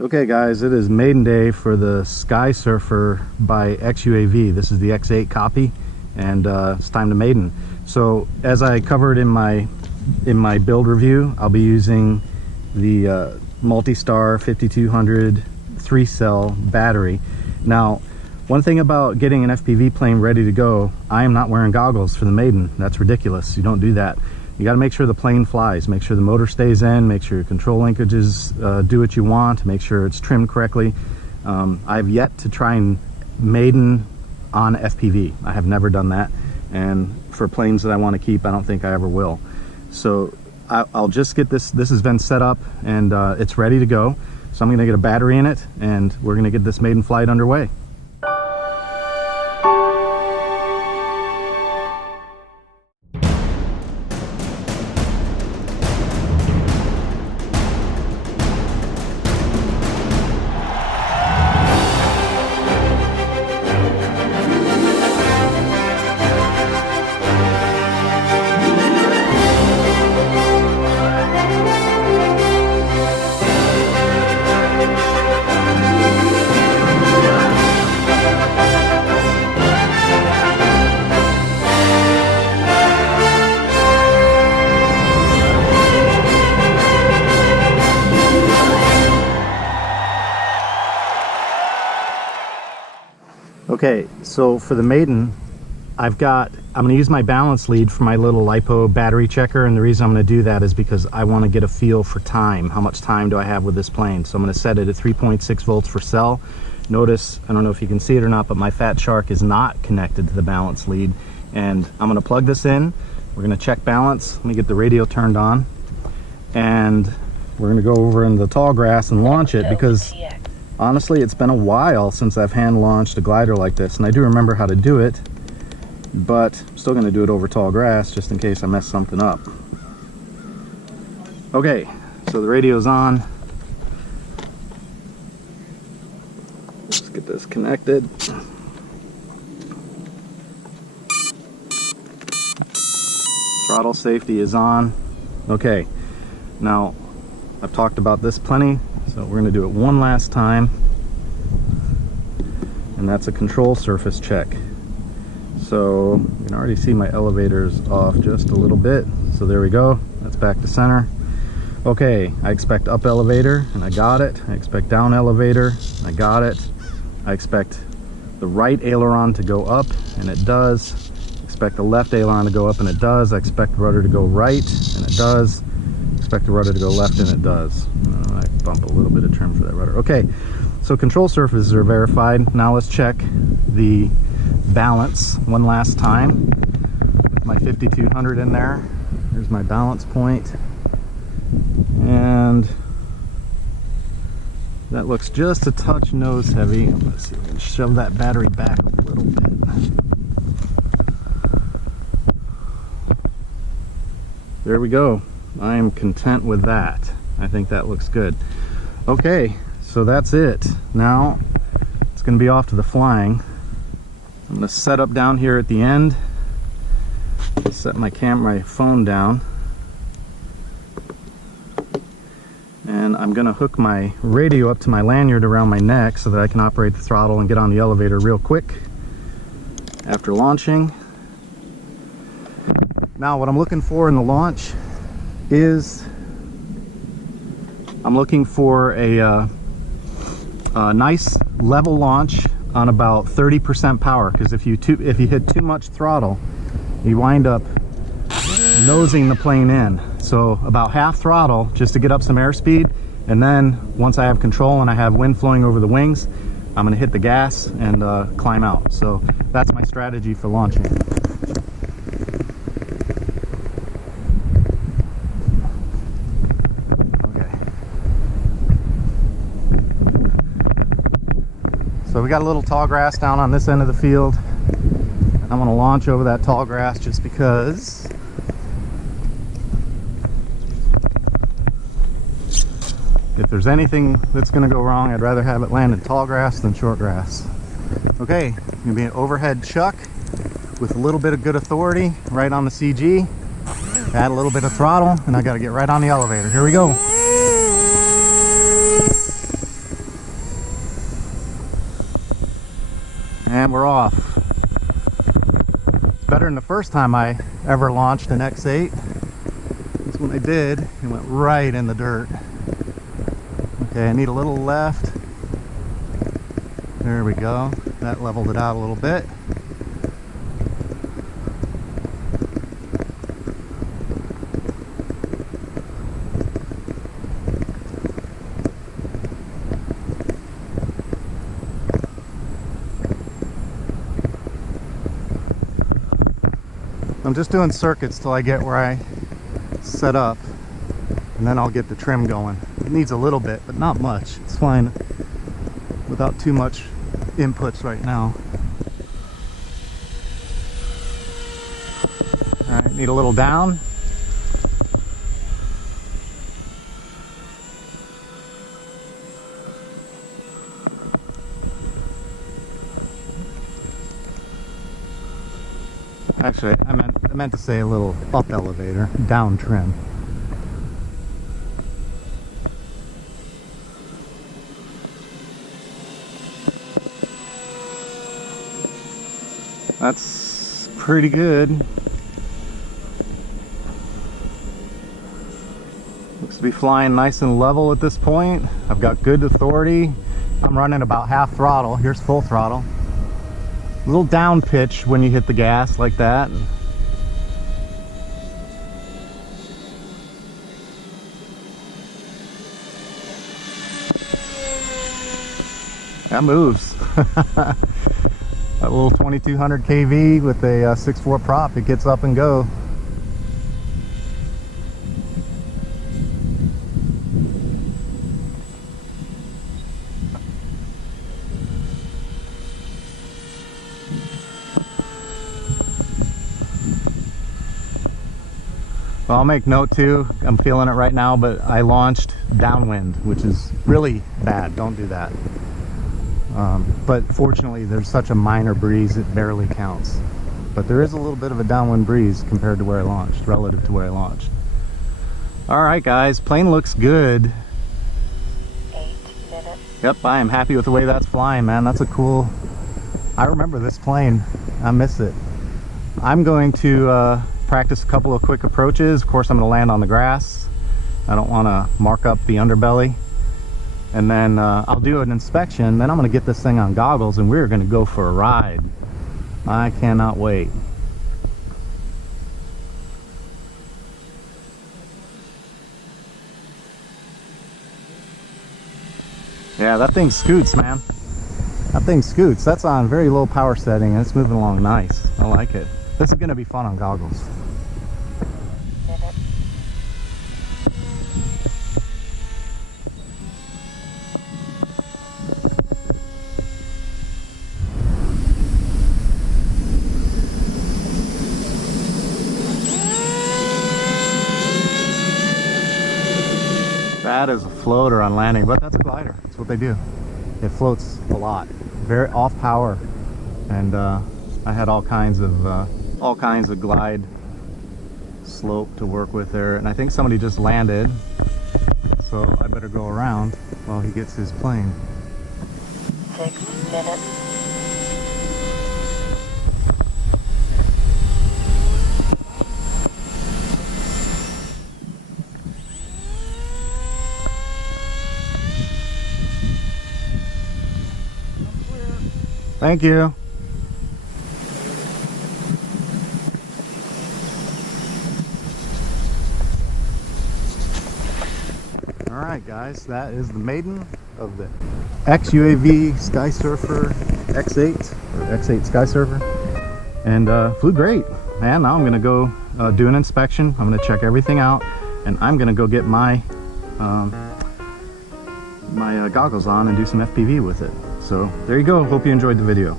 Okay guys, it is Maiden Day for the Skysurfer by XUAV. This is the X8 copy, and it's time to Maiden. So as I covered in my build review, I'll be using the Multi-Star 5200 3-cell battery. Now, one thing about getting an FPV plane ready to go, I am not wearing goggles for the Maiden. That's ridiculous. You don't do that. You got to make sure the plane flies, make sure the motor stays in, make sure your control linkages do what you want, make sure it's trimmed correctly. I've yet to try and Maiden on FPV. I have never done that, and for planes that I want to keep, I don't think I ever will. So I'll just get this has been set up, and it's ready to go. So I'm going to get a battery in it, and we're going to get this Maiden flight underway. Okay, so for the Maiden, I'm going to use my balance lead for my little LiPo battery checker, and the reason I'm going to do that is because I want to get a feel for time. How much time do I have with this plane? So I'm going to set it at 3.6 volts per cell. Notice, I don't know if you can see it or not, but my Fat Shark is not connected to the balance lead. And I'm going to plug this in. We're going to check balance. Let me get the radio turned on. And we're going to go over in the tall grass and launch it, because honestly, it's been a while since I've hand launched a glider like this, and I do remember how to do it, but I'm still going to do it over tall grass just in case I mess something up. Okay, so the radio's on. Let's get this connected. Throttle safety is on. Okay, now I've talked about this plenty, so we're going to do it one last time, and that's a control surface check. So you can already see my elevator's off just a little bit, so there we go, that's back to center. Okay, I expect up elevator, and I got it. I expect down elevator, and I got it. I expect the right aileron to go up, and it does. I expect the left aileron to go up, and it does. I expect the rudder to go right, and it does. Expect the rudder to go left, and it does. I bump a little bit of trim for that rudder. Okay, so control surfaces are verified. Now let's check the balance one last time with my 5200 in there. Here's my balance point, and that looks just a touch nose heavy. Let's see if we can shove that battery back a little bit. There we go. I am content with that. I think that looks good. Okay, so that's it. Now it's going to be off to the flying. I'm going to set up down here at the end. Set my phone down, and I'm going to hook my radio up to my lanyard around my neck so that I can operate the throttle and get on the elevator real quick after launching. Now what I'm looking for in the launch is I'm looking for a nice level launch on about 30% power, because if you hit too much throttle, you wind up nosing the plane in. So about half throttle just to get up some airspeed, and then once I have control and I have wind flowing over the wings, I'm going to hit the gas and climb out. So that's my strategy for launching. So we got a little tall grass down on this end of the field. I'm going to launch over that tall grass just because if there's anything that's going to go wrong, I'd rather have it land in tall grass than short grass. Okay, going to be an overhead chuck with a little bit of good authority right on the CG. Add a little bit of throttle, and I got to get right on the elevator. Here we go. and we're off. It's better than the first time I ever launched an X8. That's when I did. It went right in the dirt. Okay, I need a little left. There we go. That leveled it out a little bit. I'm just doing circuits till I get where I set up, and then I'll get the trim going. It needs a little bit, but not much. It's fine without too much inputs right now. All right, need a little down. Actually, I meant to say a little up elevator, down trim. That's pretty good. Looks to be flying nice and level at this point. I've got good authority. I'm running about half throttle. Here's full throttle. A little down pitch when you hit the gas like that. That moves. That little 2200 kV with a 6.4 prop, it gets up and go. Well, I'll make note too, I'm feeling it right now, but I launched downwind, which is really bad. Don't do that. But fortunately, there's such a minor breeze, it barely counts. But there is a little bit of a downwind breeze compared to where I launched, relative to where I launched. All right, guys, plane looks good. 8 minutes. Yep, I am happy with the way that's flying, man. That's a cool... I remember this plane. I miss it. I'm going to practice a couple of quick approaches. Of course, I'm going to land on the grass. I don't want to mark up the underbelly. And then I'll do an inspection. Then I'm going to get this thing on goggles and we're going to go for a ride. I cannot wait. Yeah, that thing scoots, man. That thing scoots. That's on very low power setting and it's moving along nice. I like it. This is going to be fun on goggles. That is a floater on landing, but that's a glider. That's what they do. It floats a lot, very off power, and I had all kinds of glide slope to work with there. And I think somebody just landed, so I better go around while he gets his plane. 6 minutes. Thank you. All right, guys, that is the Maiden of the XUAV Skysurfer X8 or X8 Skysurfer, and flew great, man. Now I'm gonna go do an inspection. I'm gonna check everything out, and I'm gonna go get my my goggles on and do some FPV with it. So there you go. Hope you enjoyed the video.